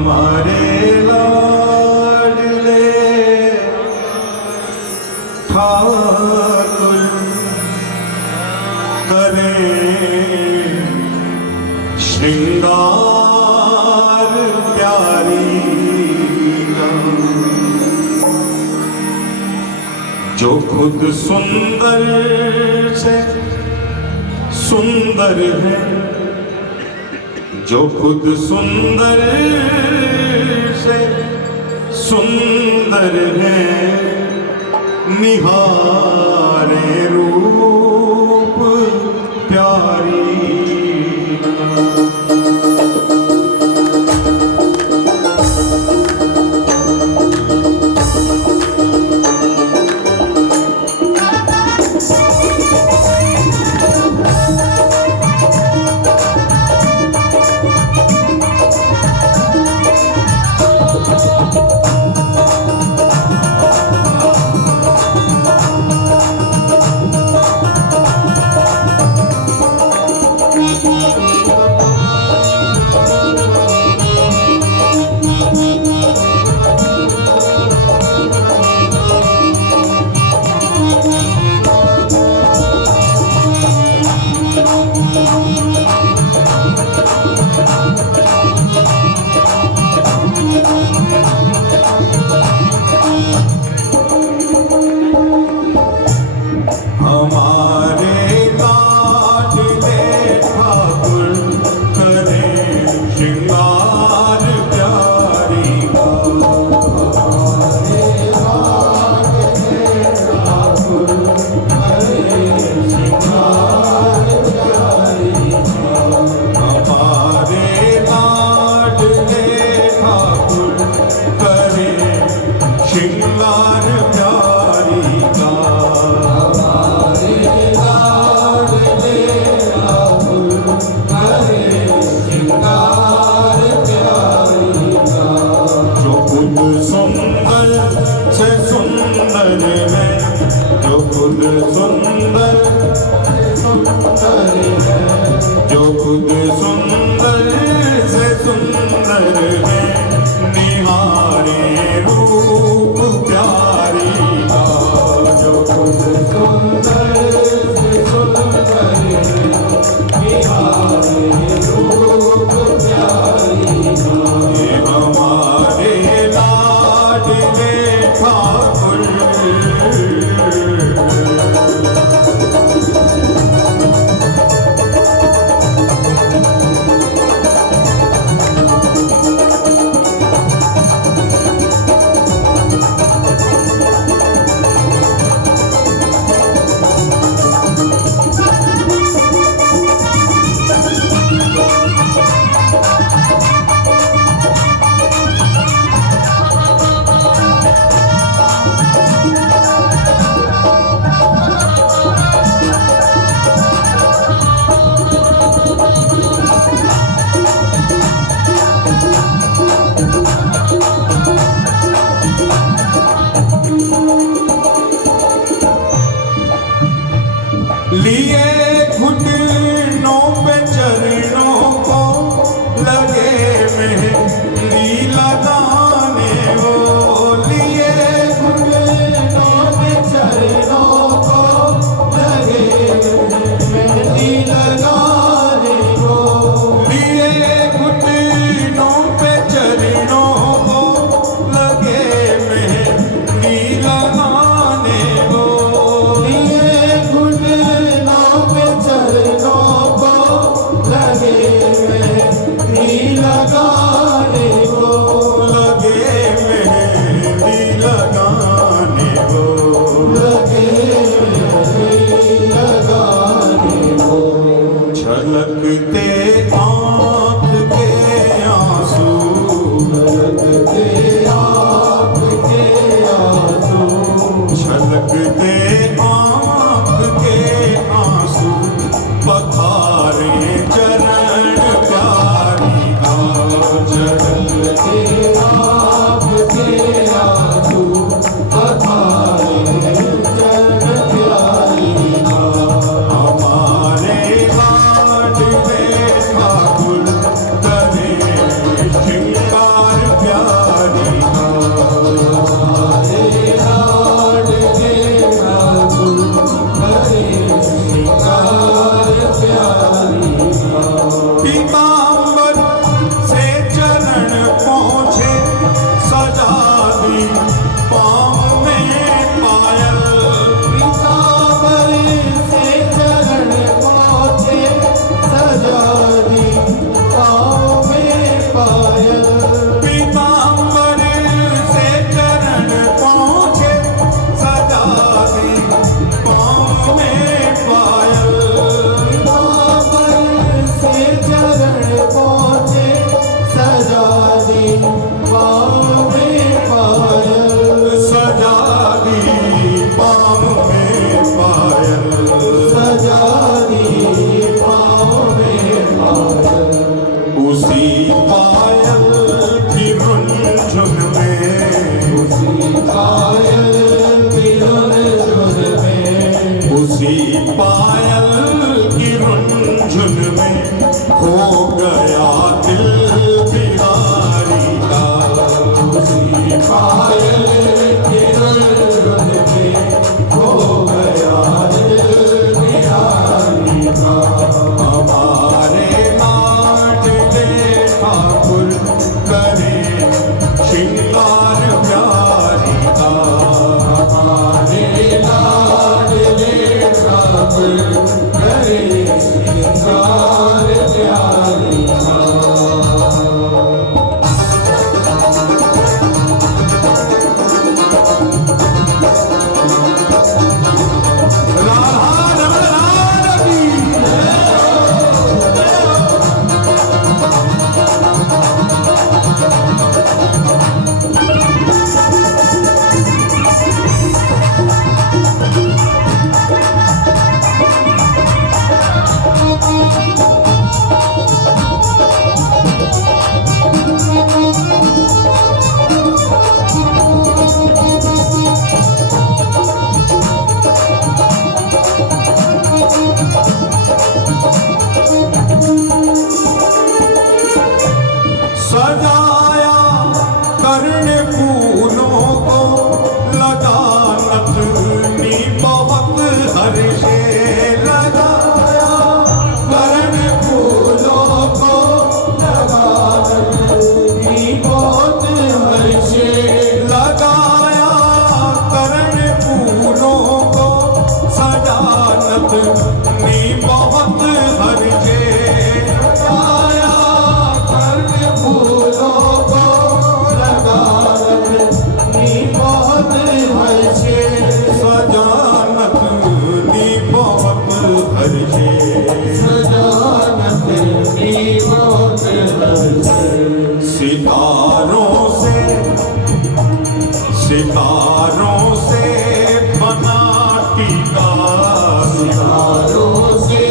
हमारे लाडले ठाकुर करें श्रृंगार प्यारी का, जो खुद सुंदर से सुंदर है, जो खुद सुंदर से सुंदर है, निहारे रूप प्यारी। जो खुद सुंदर से सुंदर है, निहारे रूप प्यारी का, जो खुद सुंदर से सुंदर है, निहारे रूप प्यारी का। ये हमारे लाडले ठाकुर लिए घुटनों पे चरणों को लगे मेहंदी लगाने, वो लिए घुटनों पे चरणों को लगे मेहंदी लगाने, वो लिए घुटनों पे चरणों को लगे मेहंदी लगाने, वो लिए घुटनों पे पायल की रुंझुन में हो गया दिल बिहारी का, उसी पायल की रुंझुन में हो गया दिल बिहारी का। हमारे लाडले ठाकुर करे श्रृंगार प्यारी का, हमारे लाडले ठाकुर करे श्रृंगार प्यारी का। सजाया करने फूलों को लगा नथनी बहुत हर्षे, लगाया करने फूलों को लगा नथनी बहुत हर्षे, लगाया करने फूलों को सजा नथनी बहुत हर्षे, लगाया करने फूलों को लगा नथनी बहुत हर्षे, सजा नथनी बहुत हर्षे, सजा नथनी बहुत हर्षे। सितारों से बना टीका, सितारों से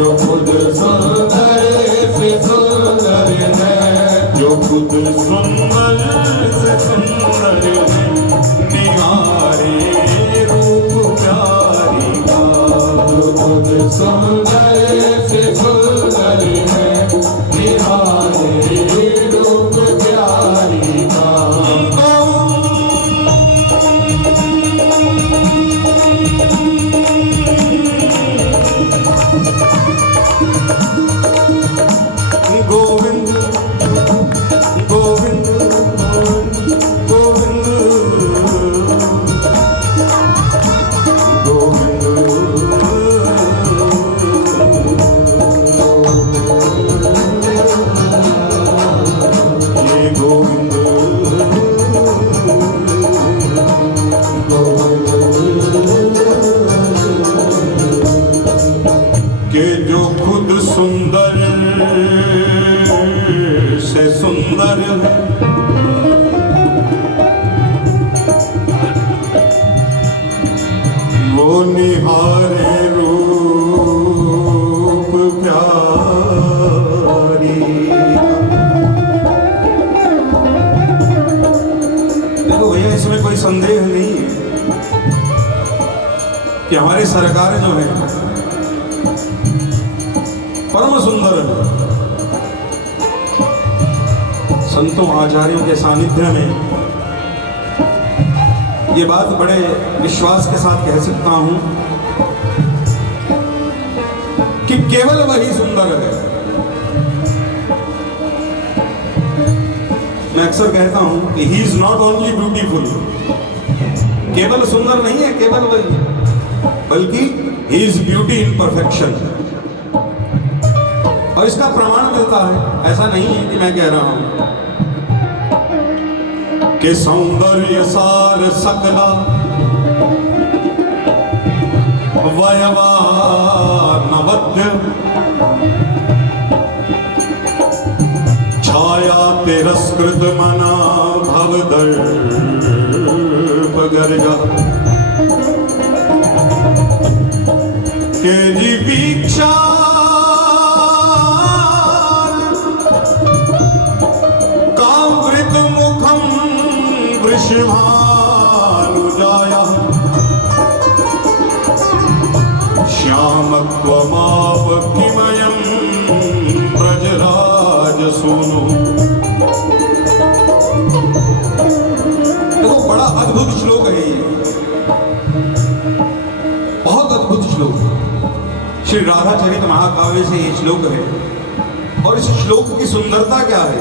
जो खुद सुंदर से सुंदर है, जो खुद सुंदर से सुंदर है, निहारे रूप प्यारी का। जो खुद सुंदर से सुंदर है, निहारे रूप प्यारी का। गोविंद गोविंद गोविंद गोविंद ये गोविंद के जो खुद सुंदर से सुंदर है, वो निहारे रूप प्यारी। देखो भैया, इसमें कोई संदेह नहीं है कि हमारी सरकार जो है परम सुंदर है। संतों आचार्यों के सानिध्य में ये बात बड़े विश्वास के साथ कह सकता हूं कि केवल वही सुंदर है। मैं अक्सर कहता हूं कि he is not only beautiful, केवल सुंदर नहीं है केवल वही, बल्कि he is beauty in perfection. और इसका प्रमाण मिलता है, ऐसा नहीं है कि मैं कह रहा हूं कि सौंदर्य सार सकला वयवा नवद्य, छाया तिरस्कृत मना भवदर्प गर्जा, के जीवीक्षा वृषभानुजाया, श्यामत्वमाप किमयं ब्रजराज सूनु। देखो बड़ा अद्भुत श्लोक है ये, बहुत अद्भुत श्लोक। श्री राधाचरित महाकाव्य से ये श्लोक है। और इस श्लोक की सुंदरता क्या है?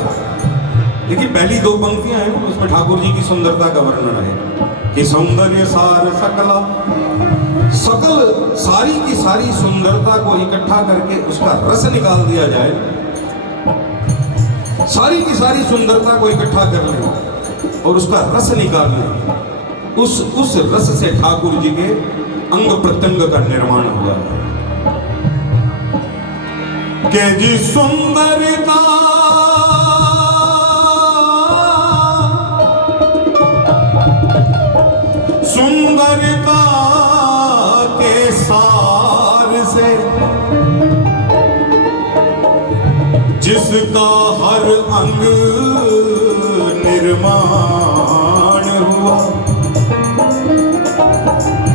देखिए, पहली दो पंक्तियां हैं उसमें ठाकुर जी की सुंदरता का वर्णन है कि सौंदर्य सार सकला, सकल सारी की सारी सुंदरता को इकट्ठा करके उसका रस निकाल दिया जाए, सारी की सारी सुंदरता को इकट्ठा कर लें और उसका रस निकाल लें, उस रस से ठाकुर जी के अंग प्रत्यंग का निर्माण हुआ कि जी सुंदरता सुंदरता के सार से, जिसका हर अंग निर्माण हुआ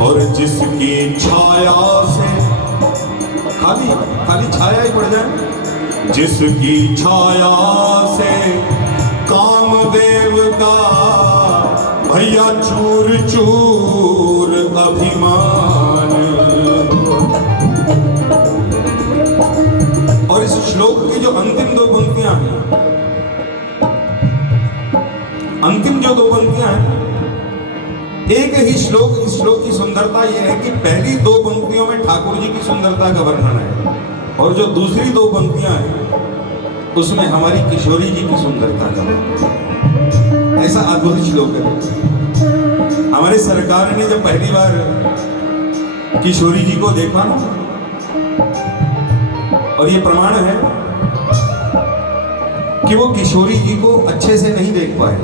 और जिसकी छाया से, खाली छाया ही पड़ जाए, जिसकी छाया से कामदेव का भैया चूर चूर अभिमान। और इस श्लोक की जो अंतिम दो पंक्तियां हैं, अंतिम जो दो पंक्तियां हैं, एक ही श्लोक, इस श्लोक की सुंदरता यह है कि पहली दो पंक्तियों में ठाकुर जी की सुंदरता का वर्णन है और जो दूसरी दो पंक्तियां हैं उसमें हमारी किशोरी जी की सुंदरता का वर्णन। ऐसा अद्भुत श्लोक है। हमारी सरकार ने जब पहली बार किशोरी जी को देखा ना, और ये प्रमाण है कि वो किशोरी जी को अच्छे से नहीं देख पाए,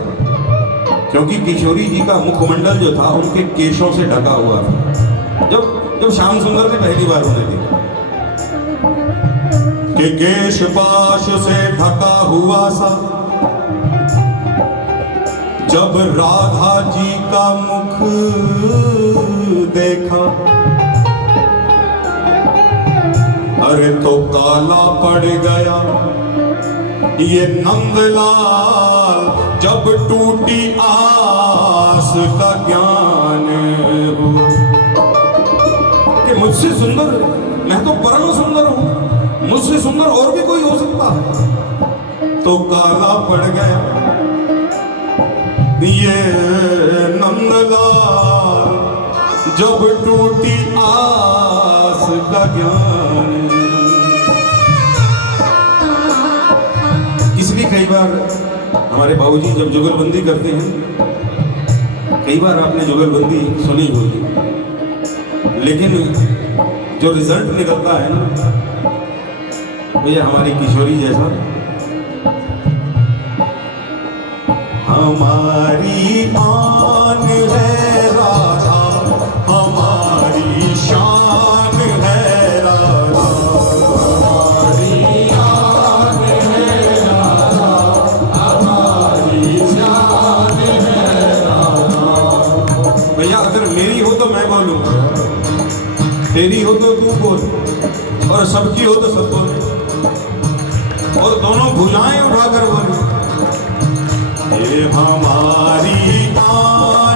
क्योंकि किशोरी जी का मुखमंडल जो था उनके केशों से ढका हुआ था। जब श्याम सुंदर ने पहली बार उन्हें देखा कि केश पाश से ढका हुआ सा जब राधा जी का मुख देखा, अरे तो काला पड़ गया ये नंदलाल, जब टूटी आस का ज्ञान हो कि मुझसे सुंदर, मैं तो परम सुंदर हूं, मुझसे सुंदर और भी कोई हो सकता है। तो काला पड़ गया ये नंदलाल, जब टूटी आस का ज्ञान। इसलिए कई बार हमारे बाबूजी जब जुगलबंदी करते हैं, कई बार आपने जुगलबंदी सुनी होगी, लेकिन जो रिजल्ट निकलता है ना, भैया हमारी किशोरी जैसा, हमारी आन है राधा, हमारी शान है राधा, हमारी आन है राधा, हमारी शान है राधा। भैया अगर मेरी हो तो मैं बोलूं, तेरी हो तो तू बोल, और सबकी हो तो सब बोल, और दोनों भुजाएं उठाकर बोल, ये हमारी आन